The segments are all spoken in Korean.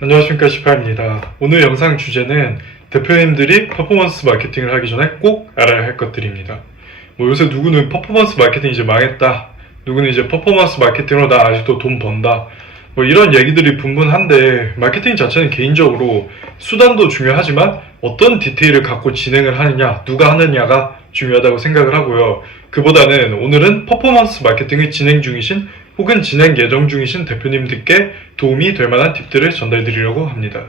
안녕하십니까 시파입니다. 오늘 영상 주제는 대표님들이 퍼포먼스 마케팅을 하기 전에 꼭 알아야 할 것들입니다. 뭐 요새 누구는 퍼포먼스 마케팅 이제 망했다. 누구는 이제 퍼포먼스 마케팅으로 나 아직도 돈 번다. 뭐 이런 얘기들이 분분한데 마케팅 자체는 개인적으로 수단도 중요하지만 어떤 디테일을 갖고 진행을 하느냐, 누가 하느냐가 중요하다고 생각을 하고요. 그보다는 오늘은 퍼포먼스 마케팅을 진행 중이신 혹은 진행 예정 중이신 대표님들께 도움이 될 만한 팁들을 전달드리려고 합니다.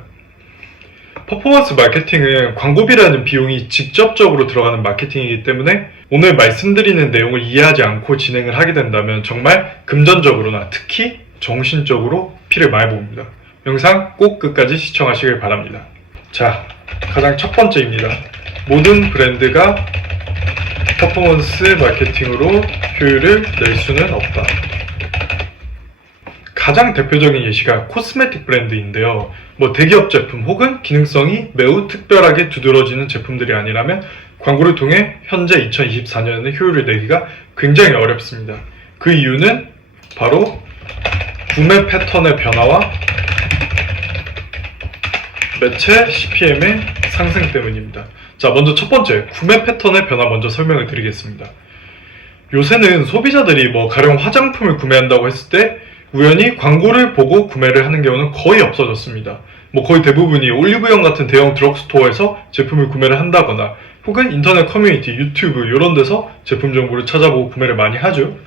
퍼포먼스 마케팅은 광고비라는 비용이 직접적으로 들어가는 마케팅이기 때문에 오늘 말씀드리는 내용을 이해하지 않고 진행을 하게 된다면 정말 금전적으로나 특히 정신적으로 피를 많이 봅니다. 영상 꼭 끝까지 시청하시길 바랍니다. 자, 가장 첫 번째입니다. 모든 브랜드가 퍼포먼스 마케팅으로 효율을 낼 수는 없다. 가장 대표적인 예시가 코스메틱 브랜드인데요. 뭐 대기업 제품 혹은 기능성이 매우 특별하게 두드러지는 제품들이 아니라면 광고를 통해 현재 2024년에 효율을 내기가 굉장히 어렵습니다. 그 이유는 바로 구매 패턴의 변화와 매체 CPM의 상승 때문입니다. 자, 먼저 첫 번째, 구매 패턴의 변화 먼저 설명을 드리겠습니다. 요새는 소비자들이 뭐 가령 화장품을 구매한다고 했을 때 우연히 광고를 보고 구매를 하는 경우는 거의 없어졌습니다. 뭐 거의 대부분이 올리브영 같은 대형 드럭스토어에서 제품을 구매를 한다거나 혹은 인터넷 커뮤니티, 유튜브 이런 데서 제품 정보를 찾아보고 구매를 많이 하죠.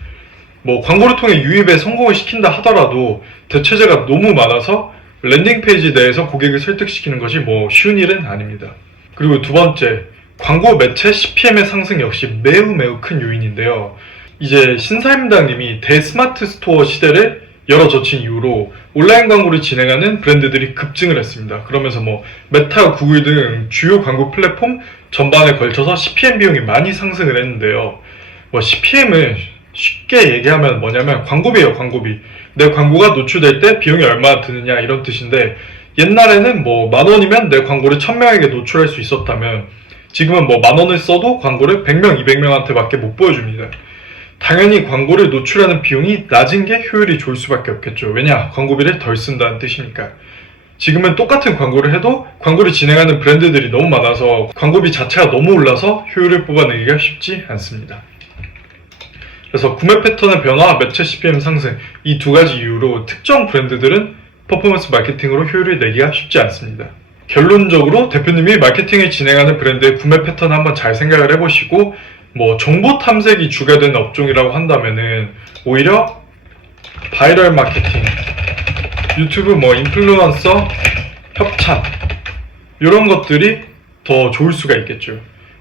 뭐 광고를 통해 유입에 성공을 시킨다 하더라도 대체제가 너무 많아서 랜딩 페이지 내에서 고객을 설득시키는 것이 뭐 쉬운 일은 아닙니다. 그리고 두 번째, 광고 매체 CPM의 상승 역시 매우 매우 큰 요인인데요. 이제 신사임당님이 대스마트 스토어 시대를 열어젖힌 이후로 온라인 광고를 진행하는 브랜드들이 급증을 했습니다. 그러면서 뭐 메타, 구글 등 주요 광고 플랫폼 전반에 걸쳐서 CPM 비용이 많이 상승을 했는데요. 뭐 CPM은 쉽게 얘기하면 뭐냐면 광고비예요, 광고비. 내 광고가 노출될 때 비용이 얼마나 드느냐 이런 뜻인데 옛날에는 뭐 만 원이면 내 광고를 천 명에게 노출할 수 있었다면 지금은 뭐 만 원을 써도 광고를 100명, 200명한테밖에 못 보여줍니다. 당연히 광고를 노출하는 비용이 낮은 게 효율이 좋을 수밖에 없겠죠. 왜냐? 광고비를 덜 쓴다는 뜻이니까. 지금은 똑같은 광고를 해도 광고를 진행하는 브랜드들이 너무 많아서 광고비 자체가 너무 올라서 효율을 뽑아내기가 쉽지 않습니다. 그래서 구매 패턴의 변화와 매체 CPM 상승 이 두 가지 이유로 특정 브랜드들은 퍼포먼스 마케팅으로 효율을 내기가 쉽지 않습니다. 결론적으로 대표님이 마케팅을 진행하는 브랜드의 구매 패턴 한번 잘 생각을 해보시고 뭐 정보 탐색이 주가 되는 업종이라고 한다면은 오히려 바이럴 마케팅, 유튜브 뭐 인플루언서 협찬 이런 것들이 더 좋을 수가 있겠죠.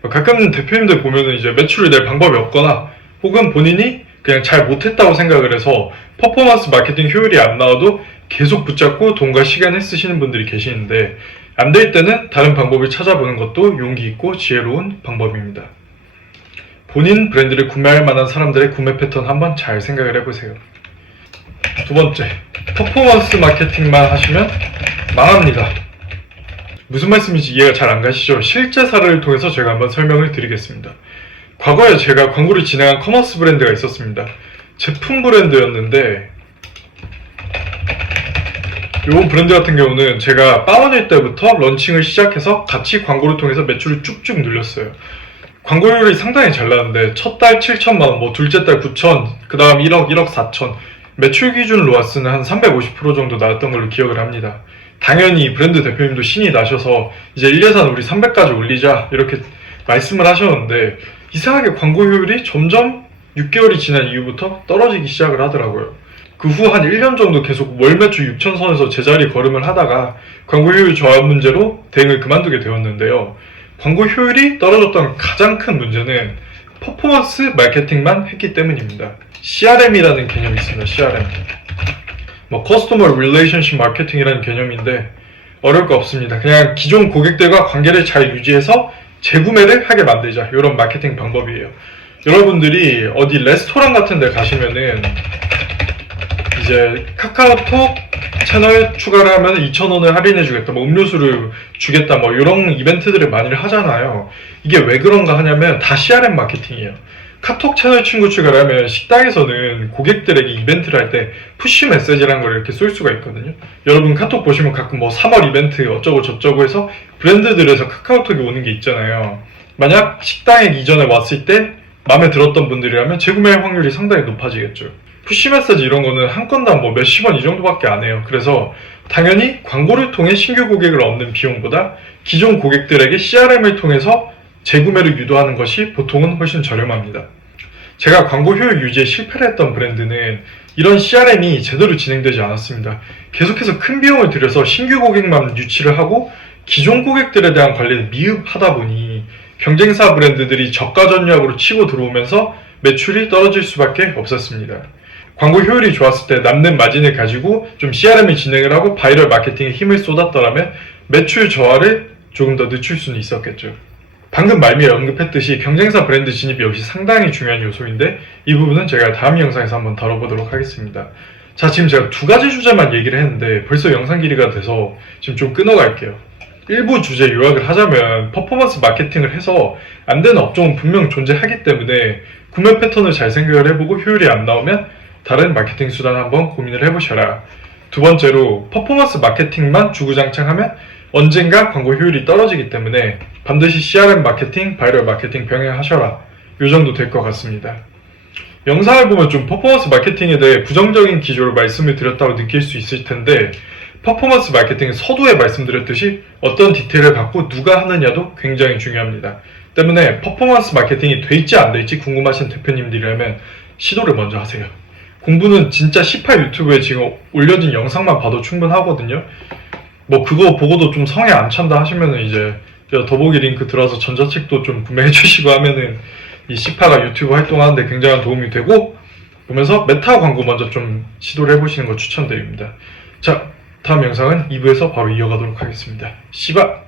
가끔 대표님들 보면은 이제 매출을 낼 방법이 없거나 혹은 본인이 그냥 잘 못했다고 생각을 해서 퍼포먼스 마케팅 효율이 안 나와도 계속 붙잡고 돈과 시간을 쓰시는 분들이 계시는데 안 될 때는 다른 방법을 찾아보는 것도 용기 있고 지혜로운 방법입니다. 본인 브랜드를 구매할 만한 사람들의 구매 패턴 한번 잘 생각을 해보세요. 두 번째, 퍼포먼스 마케팅만 하시면 망합니다. 무슨 말씀인지 이해가 잘 안 가시죠? 실제 사례를 통해서 제가 한번 설명을 드리겠습니다. 과거에 제가 광고를 진행한 커머스 브랜드가 있었습니다. 제품 브랜드였는데 이 브랜드 같은 경우는 제가 빠원일 때부터 런칭을 시작해서 같이 광고를 통해서 매출을 쭉쭉 늘렸어요. 광고율이 상당히 잘 나는데 첫 달 7천만 원, 뭐 둘째 달 9천, 그 다음 1억, 1억 4천 매출 기준 로아스는 한 350% 정도 나왔던 걸로 기억을 합니다. 당연히 브랜드 대표님도 신이 나셔서 이제 1, 예산 우리 300까지 올리자 이렇게 말씀을 하셨는데 이상하게 광고 효율이 점점 6개월이 지난 이후부터 떨어지기 시작을 하더라고요. 그 후 한 1년 정도 계속 월 매출 6천 선에서 제자리 걸음을 하다가 광고 효율 저하 문제로 대응을 그만두게 되었는데요. 광고 효율이 떨어졌던 가장 큰 문제는 퍼포먼스 마케팅만 했기 때문입니다. CRM이라는 개념이 있습니다. CRM. 뭐 커스터머 릴레이션십 마케팅이라는 개념인데 어려울 거 없습니다. 그냥 기존 고객들과 관계를 잘 유지해서 재구매를 하게 만들자. 이런 마케팅 방법이에요. 여러분들이 어디 레스토랑 같은 데 가시면은 이제 카카오톡 채널 추가를 하면 2,000원을 할인해 주겠다, 뭐 음료수를 주겠다, 뭐 이런 이벤트들을 많이 하잖아요. 이게 왜 그런가 하냐면 다 CRM 마케팅이에요. 카톡 채널 친구 추가를 하면 식당에서는 고객들에게 이벤트를 할 때 푸시 메시지라는 걸 이렇게 쏠 수가 있거든요. 여러분 카톡 보시면 가끔 뭐 3월 이벤트 어쩌고 저쩌고 해서 브랜드들에서 카카오톡이 오는 게 있잖아요. 만약 식당에 이전에 왔을 때 마음에 들었던 분들이라면 재구매 확률이 상당히 높아지겠죠. 푸시 메시지 이런 거는 한 건당 뭐 몇십 원 이 정도밖에 안 해요. 그래서 당연히 광고를 통해 신규 고객을 얻는 비용보다 기존 고객들에게 CRM을 통해서 재구매를 유도하는 것이 보통은 훨씬 저렴합니다. 제가 광고 효율 유지에 실패를 했던 브랜드는 이런 CRM이 제대로 진행되지 않았습니다. 계속해서 큰 비용을 들여서 신규 고객만 유치를 하고 기존 고객들에 대한 관리를 미흡하다 보니 경쟁사 브랜드들이 저가 전략으로 치고 들어오면서 매출이 떨어질 수밖에 없었습니다. 광고 효율이 좋았을 때 남는 마진을 가지고 좀 CRM을 진행을 하고 바이럴 마케팅에 힘을 쏟았더라면 매출 저하를 조금 더 늦출 수는 있었겠죠. 방금 말미에 언급했듯이 경쟁사 브랜드 진입이 역시 상당히 중요한 요소인데 이 부분은 제가 다음 영상에서 한번 다뤄보도록 하겠습니다. 자, 지금 제가 두 가지 주제만 얘기를 했는데 벌써 영상 길이가 돼서 지금 좀 끊어갈게요. 일부 주제 요약을 하자면 퍼포먼스 마케팅을 해서 안 되는 업종은 분명 존재하기 때문에 구매 패턴을 잘 생각을 해보고 효율이 안 나오면 다른 마케팅 수단 한번 고민을 해보셔라. 두 번째로 퍼포먼스 마케팅만 주구장창하면 언젠가 광고 효율이 떨어지기 때문에 반드시 CRM 마케팅, 바이럴 마케팅 병행하셔라. 요 정도 될 것 같습니다. 영상을 보면 좀 퍼포먼스 마케팅에 대해 부정적인 기조로 말씀을 드렸다고 느낄 수 있을 텐데 퍼포먼스 마케팅은 서두에 말씀드렸듯이 어떤 디테일을 갖고 누가 하느냐도 굉장히 중요합니다. 때문에 퍼포먼스 마케팅이 될지 안 될지 궁금하신 대표님들이라면 시도를 먼저 하세요. 공부는 진짜 18 유튜브에 지금 올려진 영상만 봐도 충분하거든요. 뭐 그거 보고도 좀 성에 안 찬다 하시면은 이제 더보기 링크 들어서 전자책도 좀 구매해 주시고 하면은 이 시파가 유튜브 활동하는데 굉장한 도움이 되고 보면서 메타 광고 먼저 좀 시도를 해보시는 거 추천드립니다. 자, 다음 영상은 2부에서 바로 이어가도록 하겠습니다. 시바!